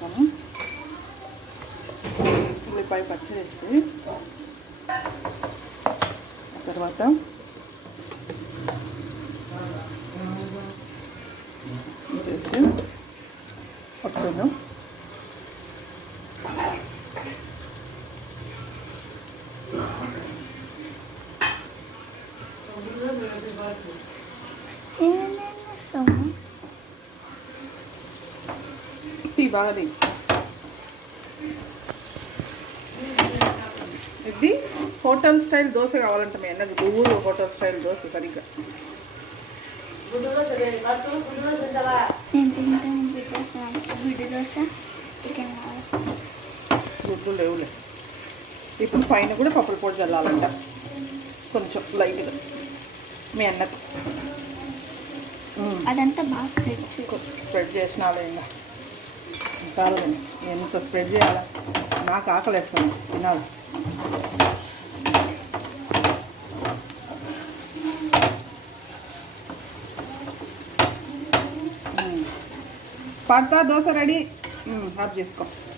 వేస్తాను. ఉల్లిపాయ పచ్చడి వేసి ఆ తర్వాత చేసి పక్కన బాగా ఇది హోటల్ స్టైల్ దోశ కావాలంటే మీ అన్నది ఊరు హోటల్ స్టైల్ దోశ సరిగ్గా గుడ్లు లేవులే. ఇప్పుడు పైన కూడా పప్పుల పొడి చల్లాలంట కొంచెం లైట్గా మీ అన్నకు. అదంతా బాగా స్ప్రెడ్ చేసినాలే ఇంకా చాలా ఎంత స్ప్రెడ్ చేయాలా, నాకు ఆకలేస్తాను తినాలి. పడతా దోశ రెడీ, ఆఫ్ చేసుకో.